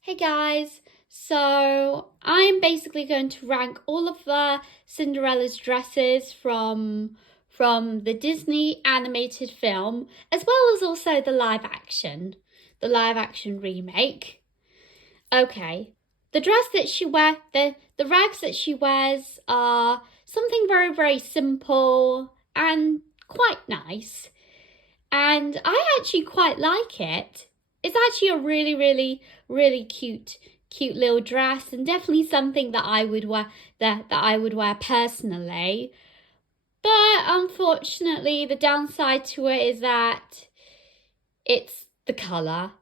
Hey guys, so I'm basically going to rank all of Cinderella's dresses from the Disney animated film, as well as also the live action remake. Okay, the dress that she the rags that she wears are something very simple and quite nice, and I actually quite like it. It's actually a really cute little dress, and definitely something that I would wear that I would wear personally. But unfortunately, the downside to it is that it's the colour.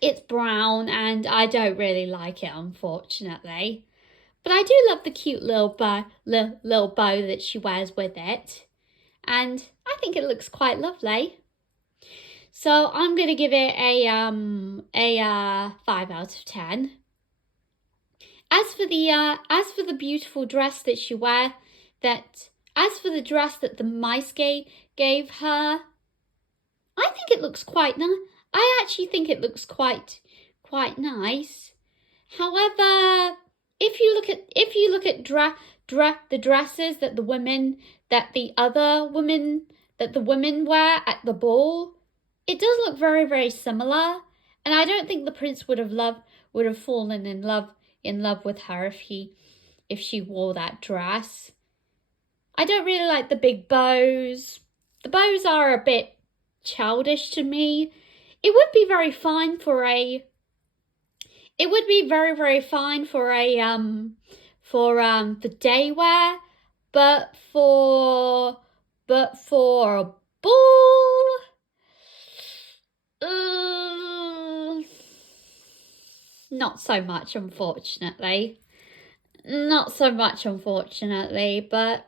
It's brown, and I don't really like it, unfortunately. But I do love the cute little bow that she wears with it, and I think it looks quite lovely. So I'm gonna give it a 5 out of 10. As for the beautiful dress that she wear, that as for the dress that the mice gave her, I think it looks quite nice. I actually think it looks quite nice. However, if you look at the dresses that the women wear at the ball, it does look very similar, and I don't think the prince would have fallen in love with her if she wore that dress. I don't really like the big bows. The bows are a bit childish to me. It would be very fine for a it would be very fine for day wear, but for a ball, not so much, unfortunately. Not so much, unfortunately, but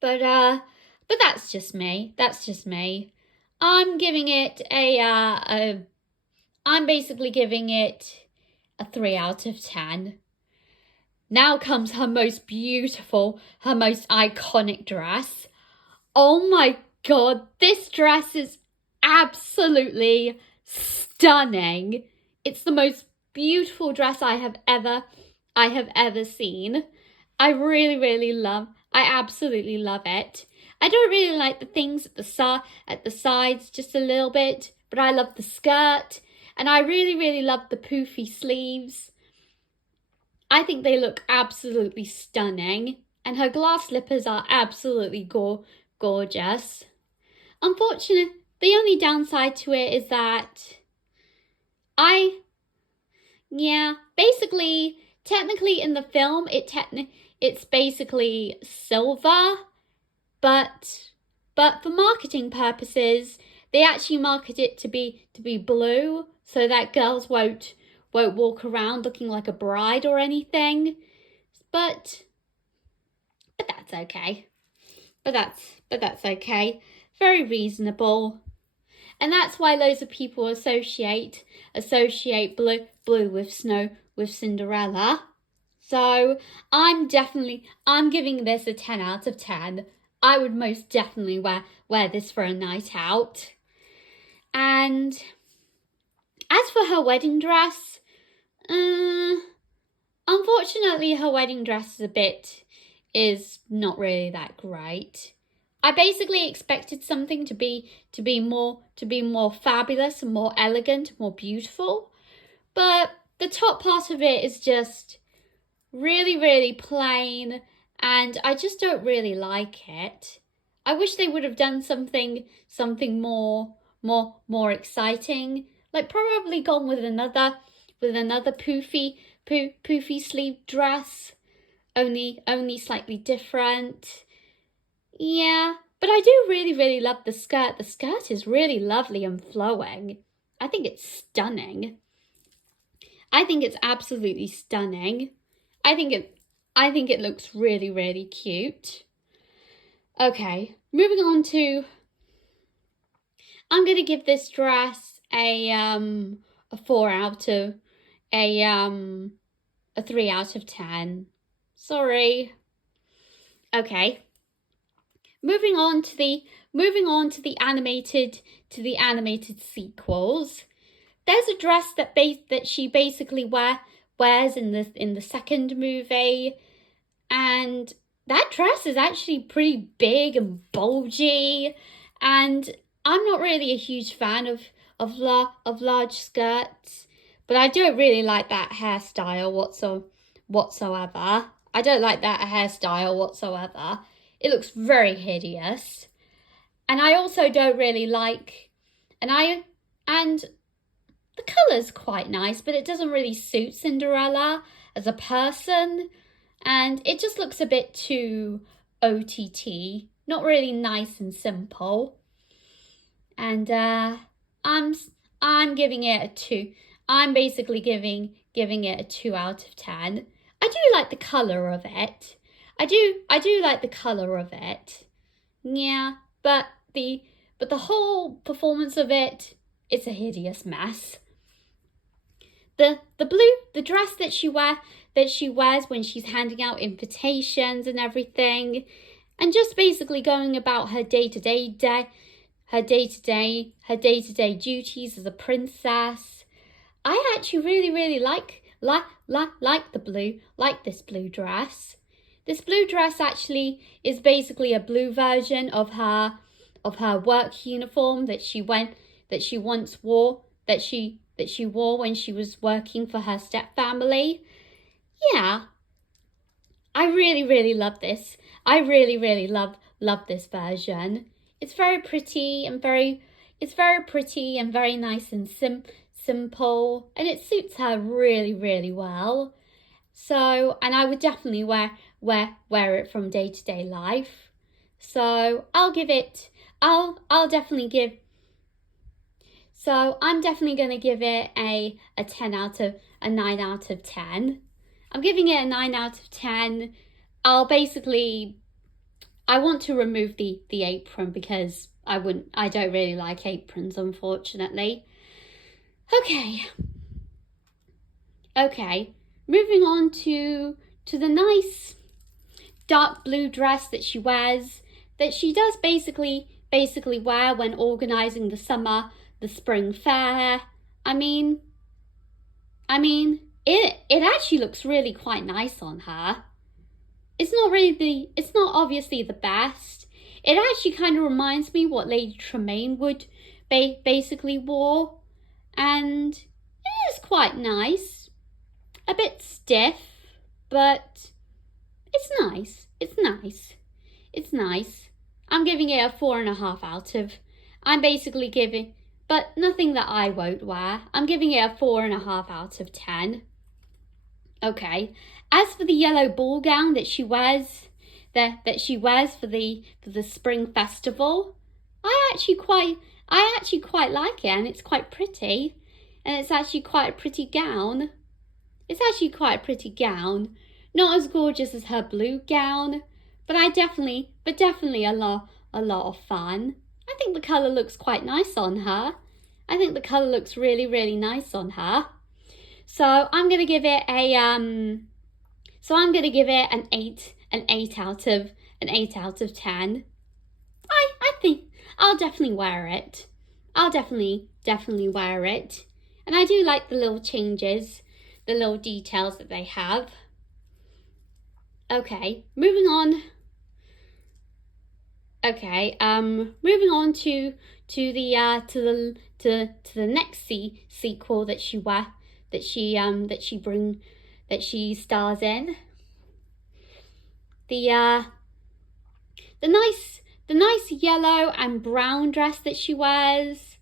that's just me. That's just me. I'm giving it I'm basically giving it a 3 out of 10. Now comes her most beautiful, her most iconic dress. Oh my god, this dress is absolutely stunning. It's the most beautiful dress I have ever seen. I absolutely love it. I don't really like the things at the sides just a little bit, but I love the skirt, and I really love the poofy sleeves. I think they look absolutely stunning, and her glass slippers are absolutely gorgeous. Unfortunately, the only downside to it is that basically, technically in the film, it's basically silver, but for marketing purposes, they actually market it to be blue, so that girls won't walk around looking like a bride or anything. But that's okay. But that's okay. Very reasonable. And that's why loads of people associate blue with Cinderella. So I'm giving this a 10 out of 10. I would most definitely wear this for a night out. And as for her wedding dress, unfortunately her wedding dress is not really that great. I basically expected something to be more fabulous and more elegant, more beautiful, but the top part of it is just really plain, and I just don't really like it. I wish they would have done something more exciting, like probably gone with another poofy sleeve dress, only slightly different. Yeah, but I do really love the skirt. The skirt is really lovely and flowing. I think it's stunning. I think it's absolutely stunning. I think it looks really cute. Okay, moving on to, I'm gonna give this dress a 4 out of a 3 out of 10. Sorry. Okay. Moving on to the animated sequels. there's a dress that she basically wears in the second movie, and that dress is actually pretty big and bulgy, and I'm not really a huge fan of large skirts, but I don't really like that hairstyle whatsoever. I don't like that hairstyle whatsoever. It looks very hideous. And I also don't really like, and the colour's quite nice, but it doesn't really suit Cinderella as a person. And it just looks a bit too OTT, not really nice and simple. And I'm giving it a 2. I'm basically giving it a 2 out of 10. I do like the colour of it. I do like the colour of it. Yeah, but the whole performance of it, it's a hideous mess. The dress that she wears when she's handing out invitations and everything, and just basically going about her day-to-day duties as a princess. I actually really like this blue dress. This blue dress actually is basically a blue version of her work uniform that she once wore, that she wore when she was working for her stepfamily. Yeah, I really love this. I really love this version. It's very pretty and very nice and simple, and it suits her really well. So, and I would definitely wear it from day-to-day life. So I'm definitely going to give it a 9 out of 10. I'm giving it a 9 out of 10. I want to remove the apron because I don't really like aprons, unfortunately. Okay. Moving on to the nice dark blue dress that she wears, that she does basically wear when organising the spring fair. I mean, it actually looks really quite nice on her. It's not obviously the best. It actually kind of reminds me what Lady Tremaine would basically wore, and it is quite nice. A bit stiff, but it's nice. It's nice. I'm giving it a 4.5 out of. I'm basically giving, but nothing that I won't wear. I'm giving it a 4.5 out of 10. Okay. As for the yellow ball gown that she wears, for the spring festival, I actually quite like it, and it's quite pretty, and it's actually quite a pretty gown. Not as gorgeous as her blue gown, but definitely a lot of fun. I think the colour looks quite nice on her. I think the colour looks really nice on her. So I'm gonna give it an 8 out of 10. I think I'll definitely wear it. I'll definitely wear it. And I do like the little changes, the little details that they have. Okay, moving on. Okay, moving on to the next sequel that she stars in. The nice yellow and brown dress that she wears,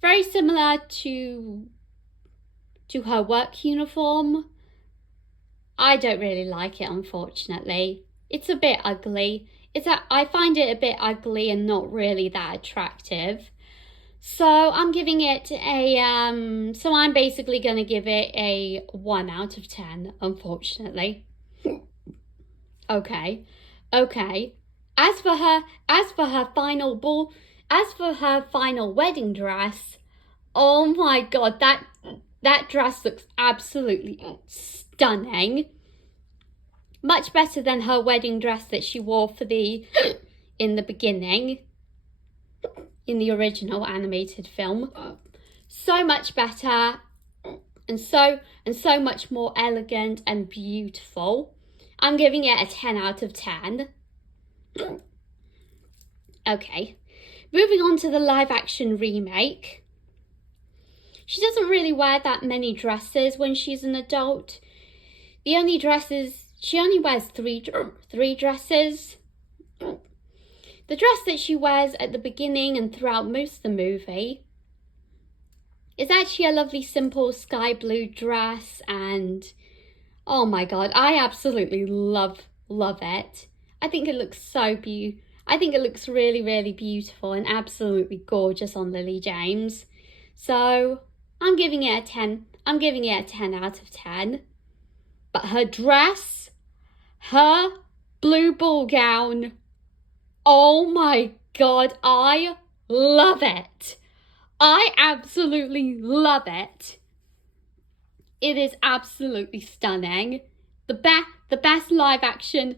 very similar to her work uniform. I don't really like it, unfortunately. It's a bit ugly. I find it a bit ugly and not really that attractive. So I'm giving it I'm basically going to give it a 1 out of 10, unfortunately. Okay. As for her final wedding dress, oh my God, that dress looks absolutely stunning. Much better than her wedding dress that she wore in the beginning, in the original animated film. so much better and so much more elegant and beautiful. I'm giving it a 10 out of 10. Okay, moving on to the live action remake. She doesn't really wear that many dresses when she's an adult. She only wears three dresses. The dress that she wears at the beginning and throughout most of the movie is actually a lovely simple sky blue dress, and oh my god, I absolutely love it. I think it looks I think it looks really, really beautiful and absolutely gorgeous on Lily James. So I'm giving it a 10. I'm giving it a 10 out of 10. But her dress, her blue ball gown, oh my god, I love it. I absolutely love it. It is absolutely stunning. The best live action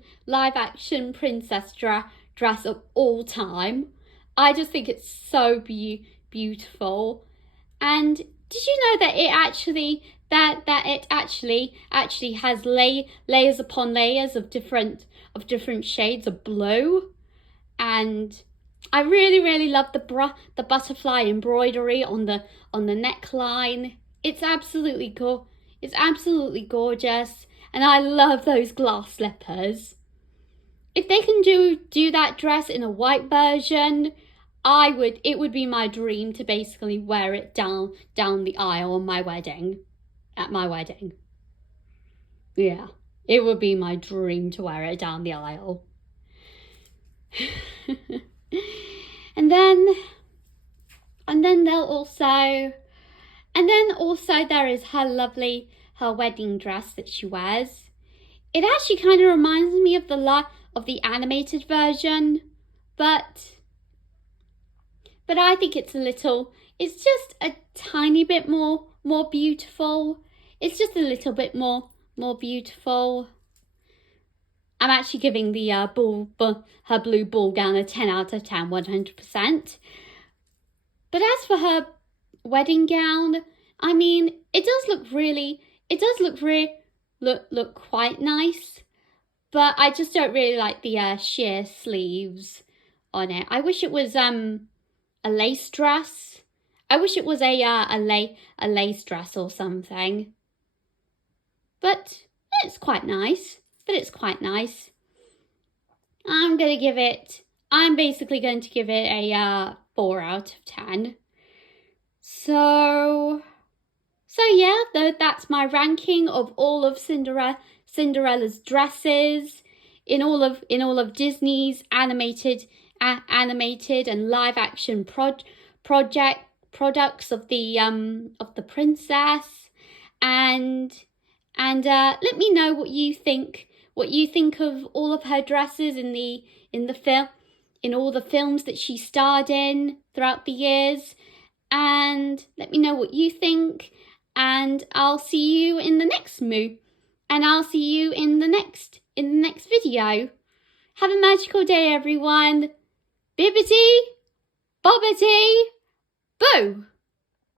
princess dress of all time. I just think it's so beautiful. And did you know that it actually has layers upon layers of different shades of blue? And I really love the butterfly embroidery on the neckline. It's absolutely gorgeous, and I love those glass slippers. If they can do that dress in a white version, it would be my dream to basically wear it down the aisle at my wedding. Yeah, it would be my dream to wear it down the aisle. and then there is her wedding dress that she wears. It actually kind of reminds me of the animated version, but I think it's just a tiny bit more beautiful. It's just a little bit more beautiful. I'm actually giving the her blue ball gown a 10 out of 10, 100%. But as for her wedding gown, I mean, it does look quite nice, but I just don't really like the sheer sleeves on it. I wish it was a lace dress. I wish it was a lace dress or something. But it's quite nice. I'm basically going to give it a 4 out of 10. So yeah, that's my ranking of all of Cinderella's dresses in all of Disney's animated and live action products of the princess, and let me know what you think of all of her dresses in all the films that she starred in throughout the years, and let me know what you think, and I'll see you in the next video. Have a magical day, everyone. Bibbidi bobbidi boo.